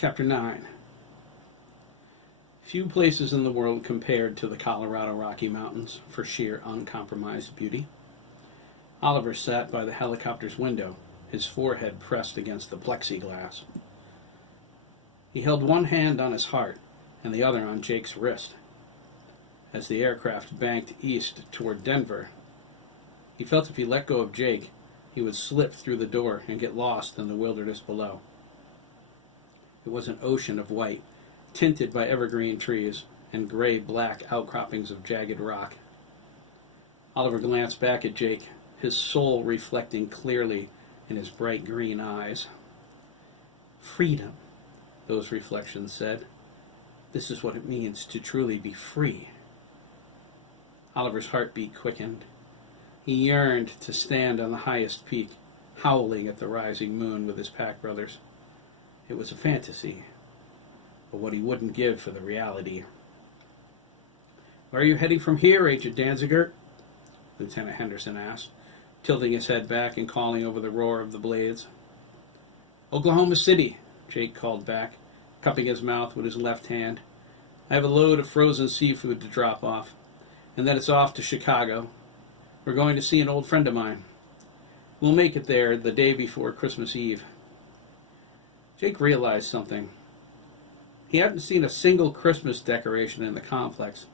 Chapter 9. Few places in the world compared to the Colorado Rocky Mountains for sheer uncompromised beauty. Oliver sat by the helicopter's window, his forehead pressed against the plexiglass. He held one hand on his heart and the other on Jake's wrist. As the aircraft banked east toward Denver, he felt if he let go of Jake, he would slip through the door and get lost in the wilderness below. It was an ocean of white, tinted by evergreen trees and gray-black outcroppings of jagged rock. Oliver glanced back at Jake, his soul reflecting clearly in his bright green eyes. Freedom, those reflections said. This is what it means to truly be free. Oliver's heartbeat quickened. He yearned to stand on the highest peak, howling at the rising moon with his pack brothers. It was a fantasy, but what he wouldn't give for the reality. "Where are you heading from here, Agent Danziger?" Lieutenant Henderson asked, tilting his head back and calling over the roar of the blades. "Oklahoma City," Jake called back, cupping his mouth with his left hand. "I have a load of frozen seafood to drop off, and then it's off to Chicago. We're going to see an old friend of mine. We'll make it there the day before Christmas Eve." Jake realized something. He hadn't seen a single Christmas decoration in the complex,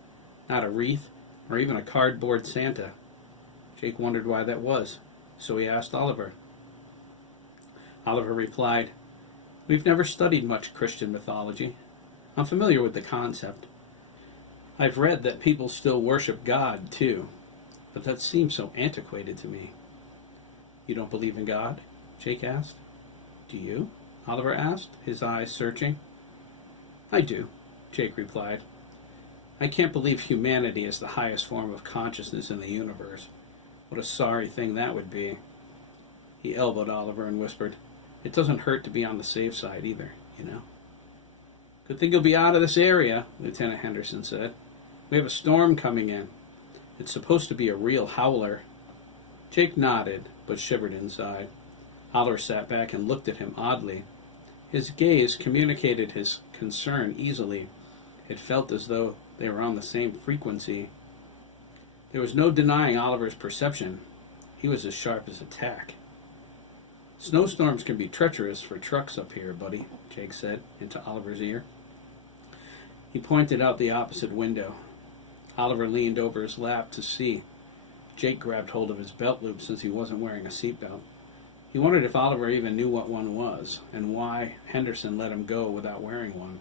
not a wreath or even a cardboard Santa. Jake wondered why that was, so he asked Oliver. Oliver replied, "We've never studied much Christian mythology. I'm familiar with the concept. I've read that people still worship God, too, but that seems so antiquated to me." "You don't believe in God?" Jake asked. "Do you?" Oliver asked, his eyes searching. "I do," Jake replied. "I can't believe humanity is the highest form of consciousness in the universe. What a sorry thing that would be." He elbowed Oliver and whispered, "It doesn't hurt to be on the safe side either, you know." "Good thing you'll be out of this area," Lieutenant Henderson said. "We have a storm coming in. It's supposed to be a real howler." Jake nodded, but shivered inside. Oliver sat back and looked at him oddly. His gaze communicated his concern easily. It felt as though they were on the same frequency. There was no denying Oliver's perception. He was as sharp as a tack. "Snowstorms can be treacherous for trucks up here, buddy," Jake said into Oliver's ear. He pointed out the opposite window. Oliver leaned over his lap to see. Jake grabbed hold of his belt loop since he wasn't wearing a seatbelt. He wondered if Oliver even knew what one was, and why Henderson let him go without wearing one.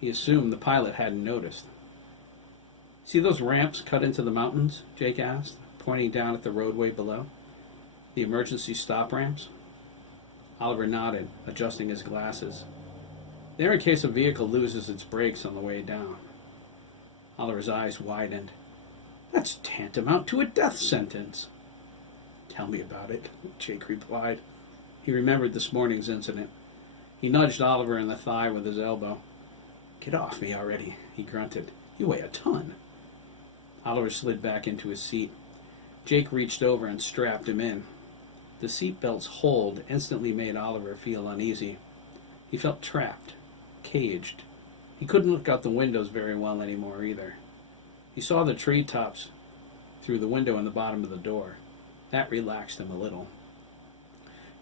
He assumed the pilot hadn't noticed. "See those ramps cut into the mountains?" Jake asked, pointing down at the roadway below. "The emergency stop ramps?" Oliver nodded, adjusting his glasses. "They're in case a vehicle loses its brakes on the way down." Oliver's eyes widened. "That's tantamount to a death sentence." "Tell me about it," Jake replied. He remembered this morning's incident. He nudged Oliver in the thigh with his elbow. "Get off me already," he grunted. "You weigh a ton." Oliver slid back into his seat. Jake reached over and strapped him in. The seatbelt's hold instantly made Oliver feel uneasy. He felt trapped, caged. He couldn't look out the windows very well anymore either. He saw the treetops through the window in the bottom of the door. That relaxed him a little.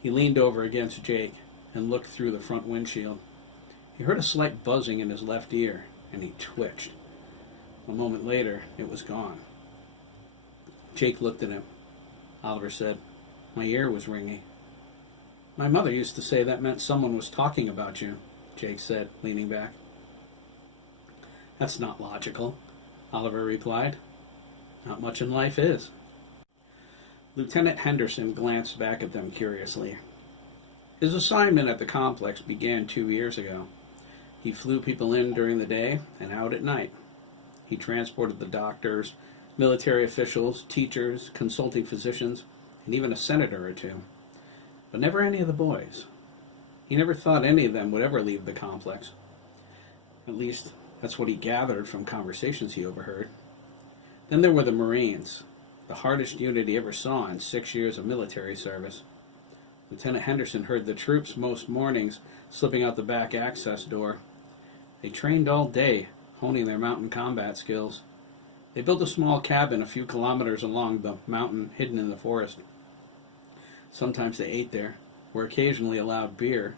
He leaned over against Jake and looked through the front windshield. He heard a slight buzzing in his left ear, and he twitched. A moment later, it was gone. Jake looked at him. Oliver said, "My ear was ringing." "My mother used to say that meant someone was talking about you," Jake said, leaning back. "That's not logical," Oliver replied. "Not much in life is." Lieutenant Henderson glanced back at them curiously. His assignment at the complex began 2 years ago. He flew people in during the day and out at night. He transported the doctors, military officials, teachers, consulting physicians, and even a senator or two. But never any of the boys. He never thought any of them would ever leave the complex. At least, that's what he gathered from conversations he overheard. Then there were the Marines, the hardest unit he ever saw in 6 years of military service. Lieutenant Henderson heard the troops most mornings slipping out the back access door. They trained all day, honing their mountain combat skills. They built a small cabin a few kilometers along the mountain, hidden in the forest. Sometimes they ate there, were occasionally allowed beer,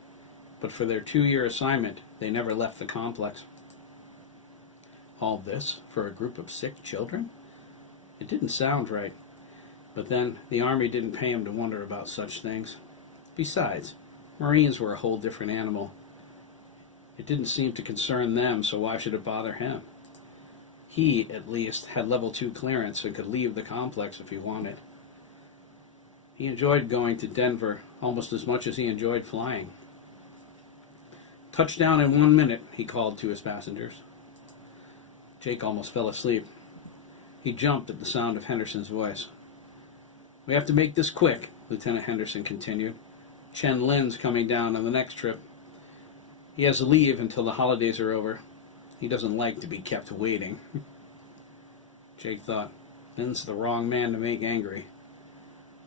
but for their 2-year assignment, they never left the complex. All this for a group of sick children? It didn't sound right, but then the Army didn't pay him to wonder about such things. Besides, Marines were a whole different animal. It didn't seem to concern them, so why should it bother him? He, at least, had level 2 clearance and could leave the complex if he wanted. He enjoyed going to Denver almost as much as he enjoyed flying. "Touchdown in 1 minute," he called to his passengers. Jake almost fell asleep. He jumped at the sound of Henderson's voice. "We have to make this quick," Lieutenant Henderson continued. "Chen Lin's coming down on the next trip. He has to leave until the holidays are over. He doesn't like to be kept waiting." Jake thought, Lin's the wrong man to make angry.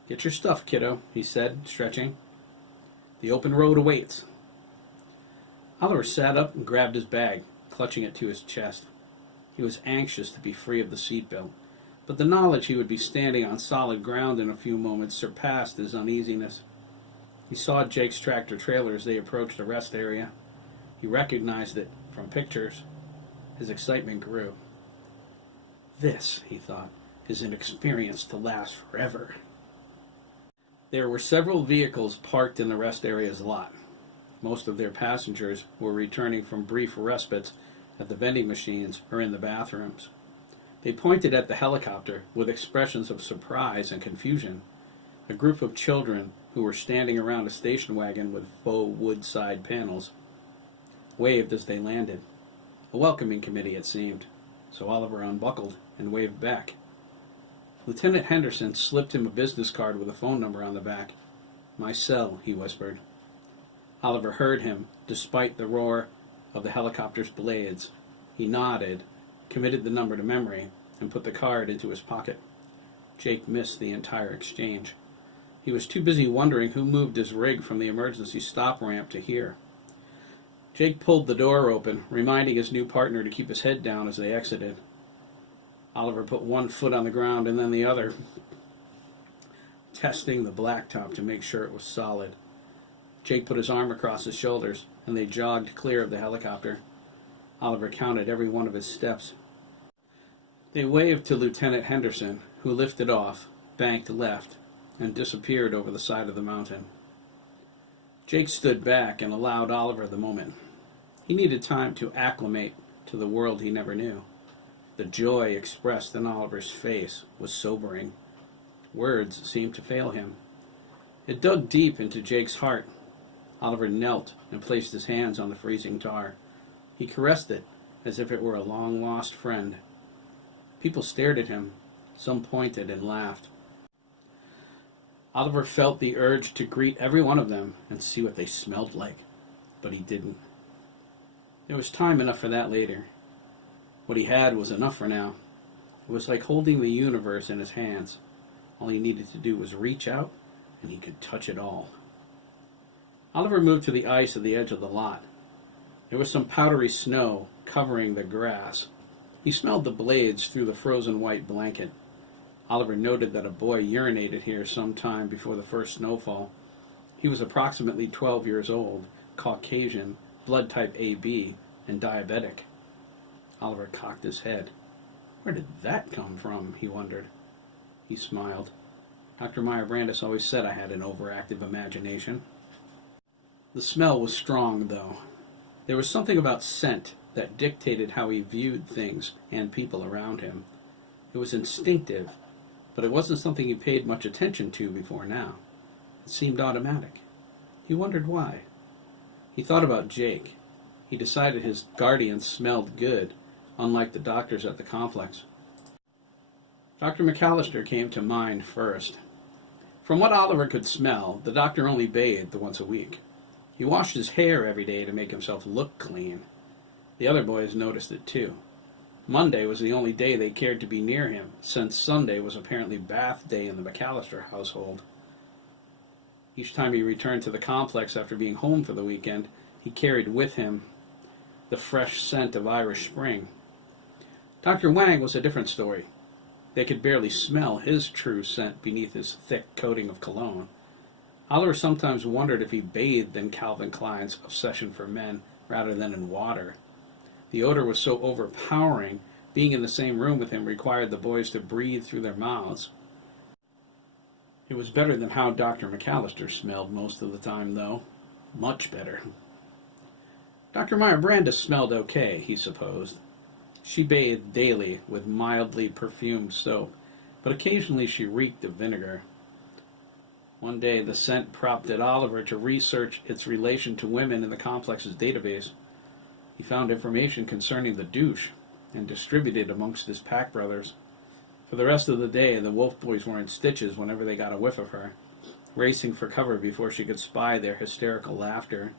"Get your stuff, kiddo," he said, stretching. "The open road awaits." Oliver sat up and grabbed his bag, clutching it to his chest. He was anxious to be free of the seatbelt, but the knowledge he would be standing on solid ground in a few moments surpassed his uneasiness. He saw Jake's tractor-trailer as they approached the rest area. He recognized it from pictures. His excitement grew. "This," he thought, "is an experience to last forever." There were several vehicles parked in the rest area's lot. Most of their passengers were returning from brief respites at the vending machines or in the bathrooms. They pointed at the helicopter with expressions of surprise and confusion. A group of children who were standing around a station wagon with faux wood side panels waved as they landed. A welcoming committee, it seemed, so Oliver unbuckled and waved back. Lieutenant Henderson slipped him a business card with a phone number on the back. "My cell," he whispered. Oliver heard him, despite the roar of the helicopter's blades. He nodded, committed the number to memory, and put the card into his pocket. Jake missed the entire exchange. He was too busy wondering who moved his rig from the emergency stop ramp to hear. Jake pulled the door open, reminding his new partner to keep his head down as they exited. Oliver put one foot on the ground and then the other, testing the blacktop to make sure it was solid. Jake put his arm across his shoulders, and they jogged clear of the helicopter. Oliver counted every one of his steps. They waved to Lieutenant Henderson, who lifted off, banked left, and disappeared over the side of the mountain. Jake stood back and allowed Oliver the moment. He needed time to acclimate to the world he never knew. The joy expressed in Oliver's face was sobering. Words seemed to fail him. It dug deep into Jake's heart. Oliver knelt and placed his hands on the freezing tar. He caressed it as if it were a long-lost friend. People stared at him. Some pointed and laughed. Oliver felt the urge to greet every one of them and see what they smelled like, but he didn't. There was time enough for that later. What he had was enough for now. It was like holding the universe in his hands. All he needed to do was reach out, and he could touch it all. Oliver moved to the ice at the edge of the lot. There was some powdery snow covering the grass. He smelled the blades through the frozen white blanket. Oliver noted that a boy urinated here some time before the first snowfall. He was approximately 12 years old, Caucasian, blood type AB, and diabetic. Oliver cocked his head. Where did that come from, he wondered. He smiled. Dr. Meyer Brandis always said I had an overactive imagination. The smell was strong, though. There was something about scent that dictated how he viewed things and people around him. It was instinctive, but it wasn't something he paid much attention to before now. It seemed automatic. He wondered why. He thought about Jake. He decided his guardian smelled good, unlike the doctors at the complex. Dr. McAllister came to mind first. From what Oliver could smell, the doctor only bathed once a week. He washed his hair every day to make himself look clean. The other boys noticed it too. Monday was the only day they cared to be near him, since Sunday was apparently bath day in the McAllister household. Each time he returned to the complex after being home for the weekend, he carried with him the fresh scent of Irish Spring. Dr. Wang was a different story. They could barely smell his true scent beneath his thick coating of cologne. Oliver sometimes wondered if he bathed in Calvin Klein's obsession for men rather than in water. The odor was so overpowering, being in the same room with him required the boys to breathe through their mouths. It was better than how Dr. McAllister smelled most of the time, though. Much better. Dr. Meyer Brandis smelled okay, he supposed. She bathed daily with mildly perfumed soap, but occasionally she reeked of vinegar. One day the scent prompted Oliver to research its relation to women in the complex's database. He found information concerning the douche and distributed amongst his pack brothers. For the rest of the day, the Wolf Boys were in stitches whenever they got a whiff of her, racing for cover before she could spy their hysterical laughter.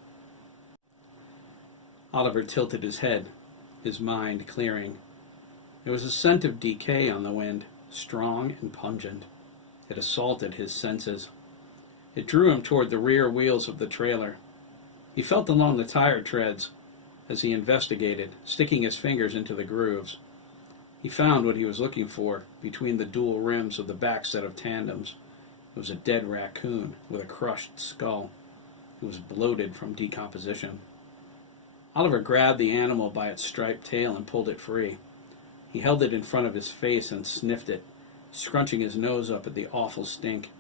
Oliver tilted his head, his mind clearing. There was a scent of decay on the wind, strong and pungent. It assaulted his senses. It drew him toward the rear wheels of the trailer. He felt along the tire treads as he investigated, sticking his fingers into the grooves. He found what he was looking for between the dual rims of the back set of tandems. It was a dead raccoon with a crushed skull. It was bloated from decomposition. Oliver grabbed the animal by its striped tail and pulled it free. He held it in front of his face and sniffed it, scrunching his nose up at the awful stink.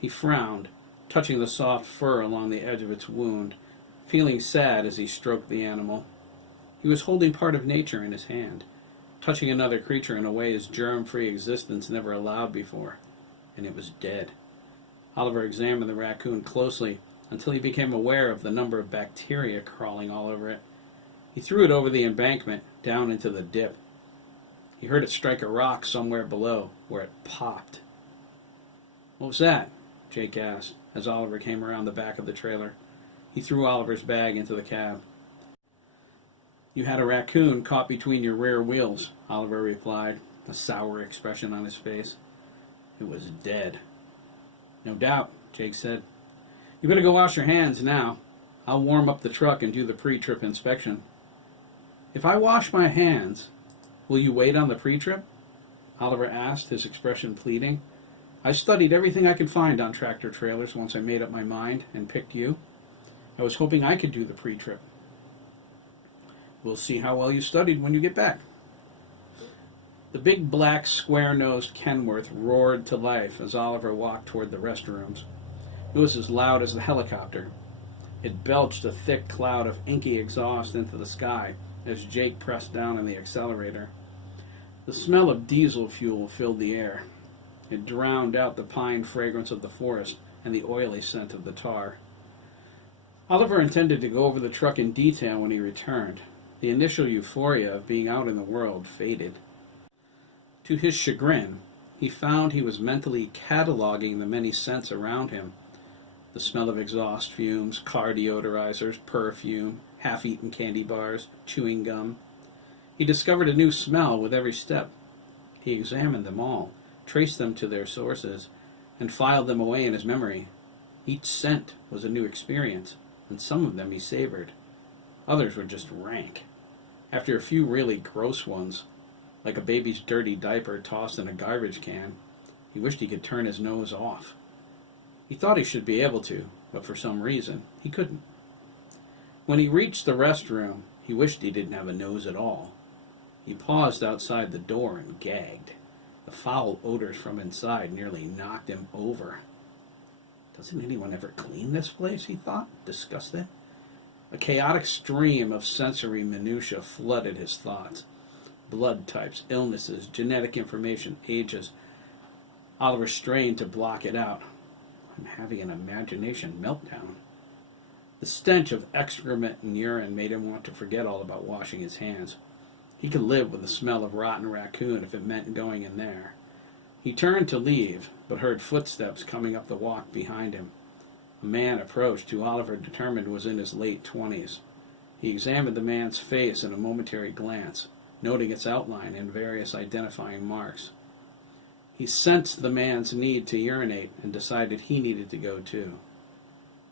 He frowned, touching the soft fur along the edge of its wound, feeling sad as he stroked the animal. He was holding part of nature in his hand, touching another creature in a way his germ-free existence never allowed before, and it was dead. Oliver examined the raccoon closely until he became aware of the number of bacteria crawling all over it. He threw it over the embankment, down into the dip. He heard it strike a rock somewhere below, where it popped. "What was that?" Jake asked, as Oliver came around the back of the trailer. He threw Oliver's bag into the cab. "You had a raccoon caught between your rear wheels," Oliver replied, a sour expression on his face. "It was dead." "No doubt," Jake said. "You better go wash your hands now. I'll warm up the truck and do the pre-trip inspection." "If I wash my hands, will you wait on the pre-trip?" Oliver asked, his expression pleading. "I studied everything I could find on tractor trailers once I made up my mind and picked you. I was hoping I could do the pre-trip." "We'll see how well you studied when you get back." The big black square-nosed Kenworth roared to life as Oliver walked toward the restrooms. It was as loud as a helicopter. It belched a thick cloud of inky exhaust into the sky as Jake pressed down on the accelerator. The smell of diesel fuel filled the air. It drowned out the pine fragrance of the forest and the oily scent of the tar. Oliver intended to go over the truck in detail when he returned. The initial euphoria of being out in the world faded. To his chagrin, he found he was mentally cataloging the many scents around him. The smell of exhaust fumes, car deodorizers, perfume, half-eaten candy bars, chewing gum. He discovered a new smell with every step. He examined them all, traced them to their sources, and filed them away in his memory. Each scent was a new experience, and some of them he savored. Others were just rank. After a few really gross ones, like a baby's dirty diaper tossed in a garbage can, he wished he could turn his nose off. He thought he should be able to, but for some reason, he couldn't. When he reached the restroom, he wished he didn't have a nose at all. He paused outside the door and gagged. The foul odors from inside nearly knocked him over. "Doesn't anyone ever clean this place?" he thought, disgusted. A chaotic stream of sensory minutiae flooded his thoughts. Blood types, illnesses, genetic information, ages. Oliver strained to block it out. "I'm having an imagination meltdown." The stench of excrement and urine made him want to forget all about washing his hands. He could live with the smell of rotten raccoon if it meant going in there. He turned to leave, but heard footsteps coming up the walk behind him. A man approached who Oliver determined was in his late 20s. He examined the man's face in a momentary glance, noting its outline and various identifying marks. He sensed the man's need to urinate and decided he needed to go too.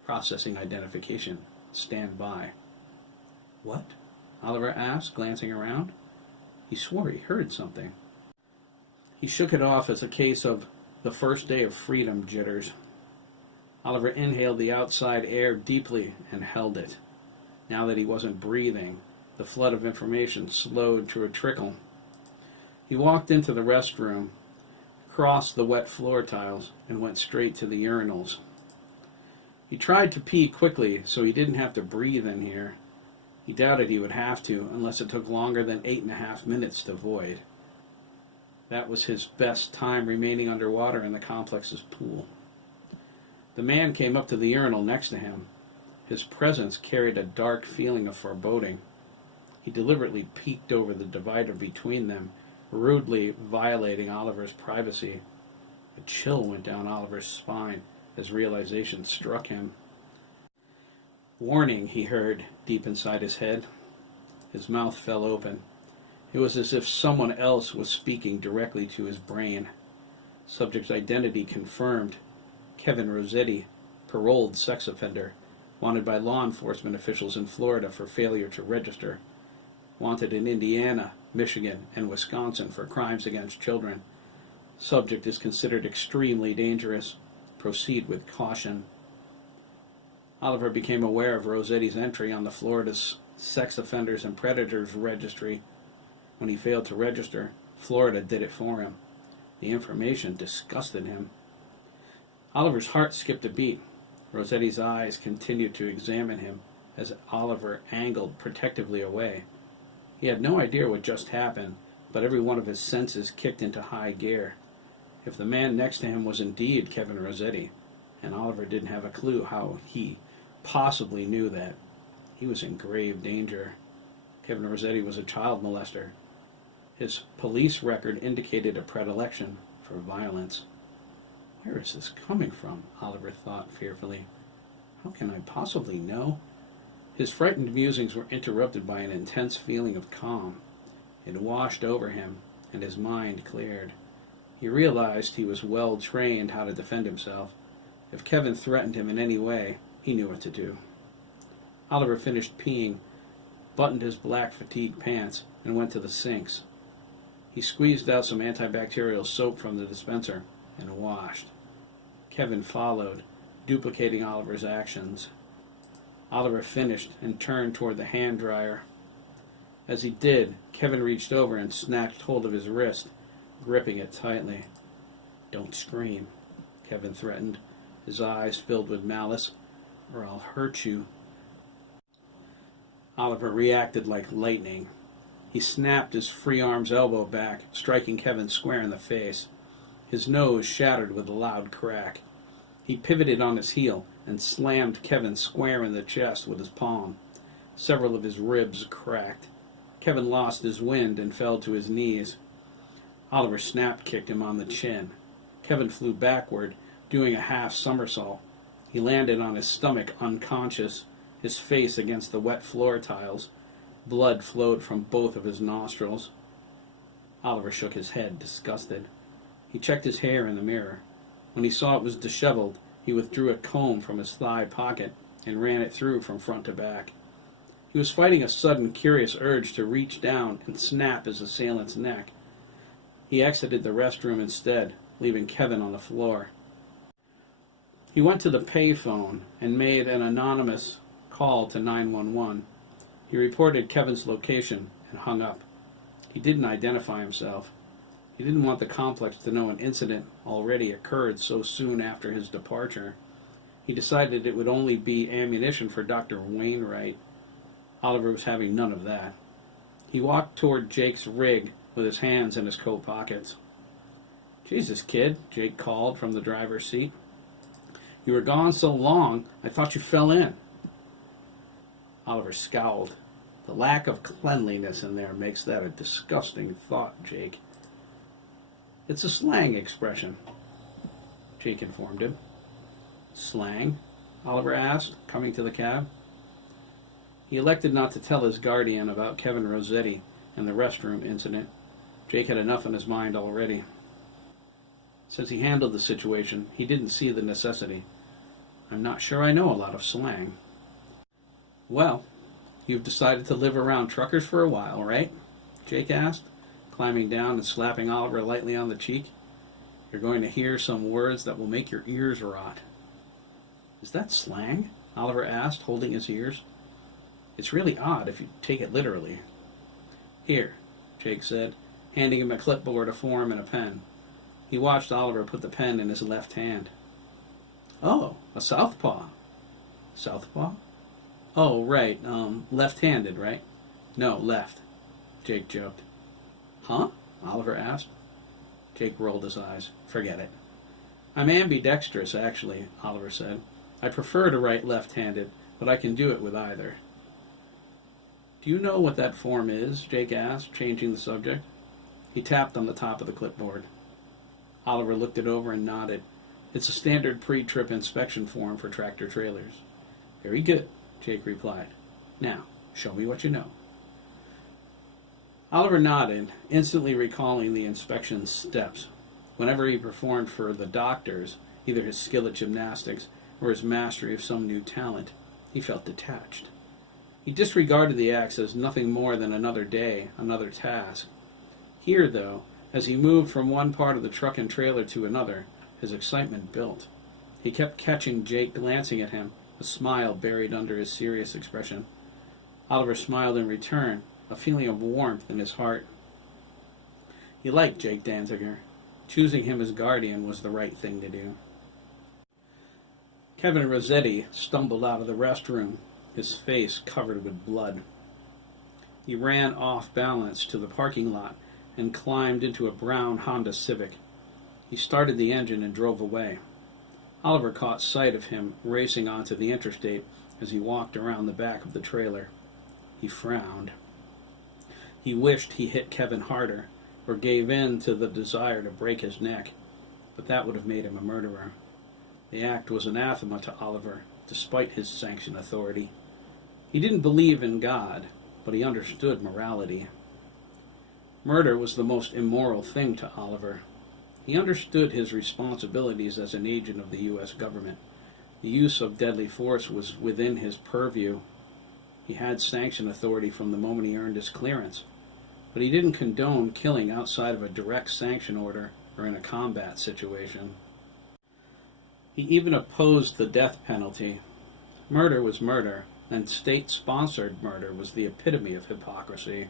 Processing identification. Stand by. What? Oliver asked, glancing around. He swore he heard something. He shook it off as a case of the first day of freedom jitters. Oliver inhaled the outside air deeply and held it. Now that he wasn't breathing, the flood of information slowed to a trickle. He walked into the restroom, crossed the wet floor tiles, and went straight to the urinals. He tried to pee quickly so he didn't have to breathe in here. He doubted he would have to unless it took longer than 8.5 minutes to void. That was his best time remaining underwater in the complex's pool. The man came up to the urinal next to him. His presence carried a dark feeling of foreboding. He deliberately peeked over the divider between them, rudely violating Oliver's privacy. A chill went down Oliver's spine as realization struck him. Warning, he heard deep inside his head. His mouth fell open. It was as if someone else was speaking directly to his brain. Subject's identity confirmed. Kevin Rossetti, paroled sex offender, wanted by law enforcement officials in Florida for failure to register. Wanted in Indiana, Michigan, and Wisconsin for crimes against children. Subject is considered extremely dangerous. Proceed with caution. Oliver became aware of Rossetti's entry on the Florida's Sex Offenders and Predators Registry. When he failed to register, Florida did it for him. The information disgusted him. Oliver's heart skipped a beat. Rossetti's eyes continued to examine him as Oliver angled protectively away. He had no idea what just happened, but every one of his senses kicked into high gear. If the man next to him was indeed Kevin Rossetti, and Oliver didn't have a clue how he possibly knew that, he was in grave danger. Kevin Rossetti was a child molester. His police record indicated a predilection for violence. Where is this coming from? Oliver thought fearfully. How can I possibly know? His frightened musings were interrupted by an intense feeling of calm. It washed over him, and his mind cleared. He realized he was well trained how to defend himself. If Kevin threatened him in any way, he knew what to do. Oliver finished peeing, buttoned his black fatigue pants, and went to the sinks. He squeezed out some antibacterial soap from the dispenser and washed. Kevin followed, duplicating Oliver's actions. Oliver finished and turned toward the hand dryer. As he did, Kevin reached over and snatched hold of his wrist, gripping it tightly. "Don't scream," Kevin threatened, his eyes filled with malice, "or I'll hurt you." Oliver reacted like lightning. He snapped his free arm's elbow back, striking Kevin square in the face. His nose shattered with a loud crack. He pivoted on his heel and slammed Kevin square in the chest with his palm. Several of his ribs cracked. Kevin lost his wind and fell to his knees. Oliver snap-kicked him on the chin. Kevin flew backward, doing a half somersault. He landed on his stomach unconscious, his face against the wet floor tiles. Blood flowed from both of his nostrils. Oliver shook his head, disgusted. He checked his hair in the mirror. When he saw it was disheveled, he withdrew a comb from his thigh pocket and ran it through from front to back. He was fighting a sudden, curious urge to reach down and snap his assailant's neck. He exited the restroom instead, leaving Kevin on the floor. He went to the payphone and made an anonymous call to 911. He reported Kevin's location and hung up. He didn't identify himself. He didn't want the complex to know an incident already occurred so soon after his departure. He decided it would only be ammunition for Dr. Wainwright. Oliver was having none of that. He walked toward Jake's rig with his hands in his coat pockets. "Jesus, kid," Jake called from the driver's seat. "You were gone so long, I thought you fell in." Oliver scowled. "The lack of cleanliness in there makes that a disgusting thought, Jake." "It's a slang expression," Jake informed him. "Slang?" Oliver asked, coming to the cab. He elected not to tell his guardian about Kevin Rossetti and the restroom incident. Jake had enough on his mind already. Since he handled the situation, he didn't see the necessity. I'm not sure I know a lot of slang. Well, you've decided to live around truckers for a while, right? Jake asked, climbing down and slapping Oliver lightly on the cheek. You're going to hear some words that will make your ears rot. Is that slang? Oliver asked, holding his ears. It's really odd if you take it literally. Here, Jake said, handing him a clipboard, a form, and a pen. He watched Oliver put the pen in his left hand. Oh, a southpaw. Southpaw? Oh, right, left-handed, right? No, left, Jake joked. Huh? Oliver asked. Jake rolled his eyes. Forget it. I'm ambidextrous, actually, Oliver said. I prefer to write left-handed, but I can do it with either. Do you know what that form is? Jake asked, changing the subject. He tapped on the top of the clipboard. Oliver looked it over and nodded. It's a standard pre-trip inspection form for tractor-trailers. Very good, Jake replied. Now, show me what you know. Oliver nodded, instantly recalling the inspection steps. Whenever he performed for the doctors, either his skill at gymnastics or his mastery of some new talent, he felt detached. He disregarded the acts as nothing more than another day, another task. Here, though, as he moved from one part of the truck and trailer to another, his excitement built. He kept catching Jake glancing at him, a smile buried under his serious expression. Oliver smiled in return, a feeling of warmth in his heart. He liked Jake Danziger. Choosing him as guardian was the right thing to do. Kevin Rossetti stumbled out of the restroom, his face covered with blood. He ran off balance to the parking lot and climbed into a brown Honda Civic. He started the engine and drove away. Oliver caught sight of him racing onto the interstate as he walked around the back of the trailer. He frowned. He wished he hit Kevin harder, or gave in to the desire to break his neck, but that would have made him a murderer. The act was anathema to Oliver, despite his sanctioned authority. He didn't believe in God, but he understood morality. Murder was the most immoral thing to Oliver. He understood his responsibilities as an agent of the U.S. government. The use of deadly force was within his purview. He had sanctioned authority from the moment he earned his clearance, but he didn't condone killing outside of a direct sanction order or in a combat situation. He even opposed the death penalty. Murder was murder, and state-sponsored murder was the epitome of hypocrisy.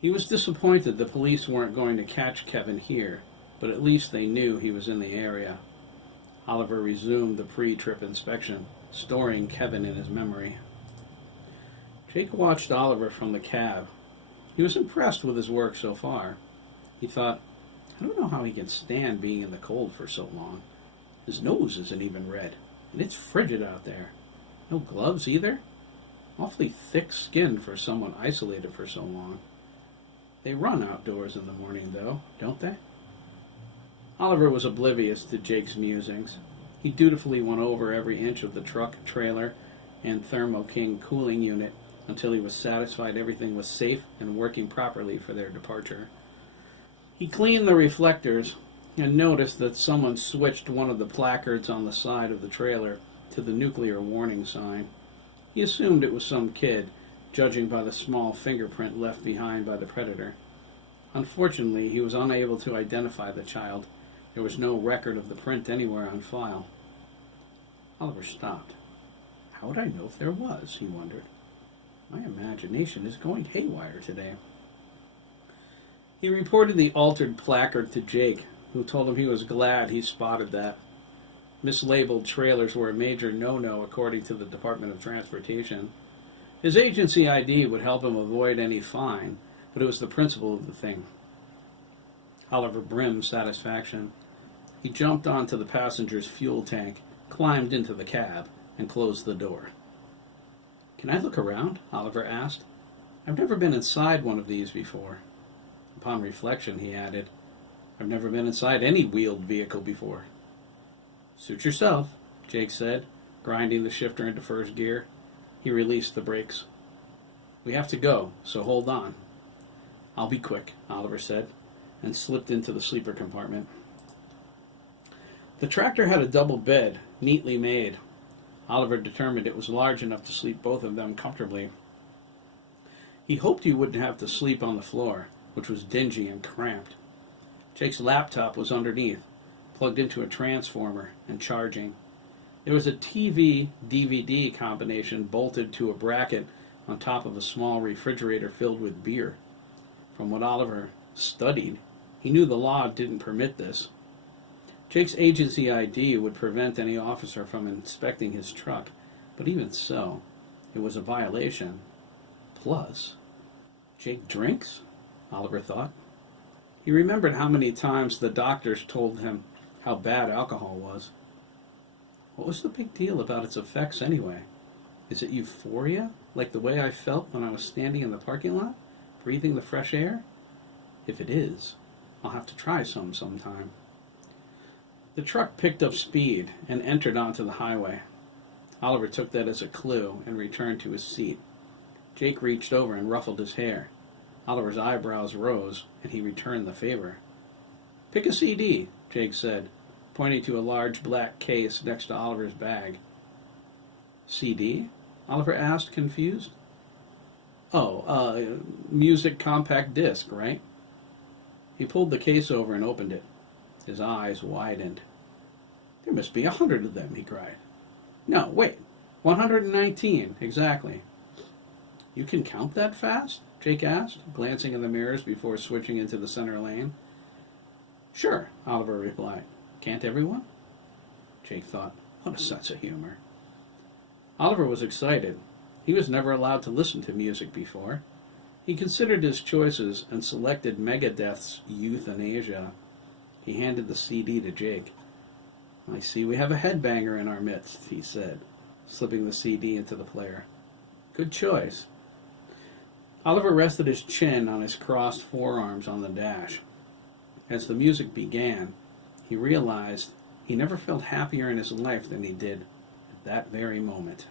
He was disappointed the police weren't going to catch Kevin here, but at least they knew he was in the area. Oliver resumed the pre-trip inspection, storing Kevin in his memory. Jake watched Oliver from the cab. He was impressed with his work so far. He thought, I don't know how he can stand being in the cold for so long. His nose isn't even red, and it's frigid out there. No gloves either? Awfully thick skin for someone isolated for so long. They run outdoors in the morning, though, don't they? Oliver was oblivious to Jake's musings. He dutifully went over every inch of the truck, trailer, and Thermo King cooling unit until he was satisfied everything was safe and working properly for their departure. He cleaned the reflectors and noticed that someone switched one of the placards on the side of the trailer to the nuclear warning sign. He assumed it was some kid, judging by the small fingerprint left behind by the predator. Unfortunately, he was unable to identify the child. There was no record of the print anywhere on file. Oliver stopped. How would I know if there was, he wondered. My imagination is going haywire today. He reported the altered placard to Jake, who told him he was glad he spotted that. Mislabeled trailers were a major no-no according to the Department of Transportation. His agency ID would help him avoid any fine, but it was the principle of the thing. Oliver brimmed satisfaction. He jumped onto the passenger's fuel tank, climbed into the cab, and closed the door. Can I look around? Oliver asked. I've never been inside one of these before. Upon reflection, he added, I've never been inside any wheeled vehicle before. Suit yourself, Jake said, grinding the shifter into first gear. He released the brakes. We have to go, so hold on. I'll be quick, Oliver said, and slipped into the sleeper compartment. The tractor had a double bed, neatly made. Oliver determined it was large enough to sleep both of them comfortably. He hoped he wouldn't have to sleep on the floor, which was dingy and cramped. Jake's laptop was underneath, plugged into a transformer and charging. There was a TV-DVD combination bolted to a bracket on top of a small refrigerator filled with beer. From what Oliver studied, he knew the law didn't permit this. Jake's agency ID would prevent any officer from inspecting his truck, but even so, it was a violation. Plus, Jake drinks? Oliver thought. He remembered how many times the doctors told him how bad alcohol was. What was the big deal about its effects anyway? Is it euphoria, like the way I felt when I was standing in the parking lot, breathing the fresh air? If it is, I'll have to try some sometime. The truck picked up speed and entered onto the highway. Oliver took that as a clue and returned to his seat. Jake reached over and ruffled his hair. Oliver's eyebrows rose, and he returned the favor. "Pick a CD," Jake said, pointing to a large black case next to Oliver's bag. "CD?" Oliver asked, confused. "Oh, music compact disc, right?" He pulled the case over and opened it. His eyes widened. "There must be 100 of them," he cried. "No, wait, 119, exactly." "You can count that fast?" Jake asked, glancing in the mirrors before switching into the center lane. "Sure," Oliver replied. "Can't everyone?" Jake thought, what a sense of humor. Oliver was excited. He was never allowed to listen to music before. He considered his choices and selected Megadeth's Euthanasia. He handed the CD to Jake. "I see we have a headbanger in our midst," he said, slipping the CD into the player. "Good choice." Oliver rested his chin on his crossed forearms on the dash. As the music began, he realized he never felt happier in his life than he did at that very moment.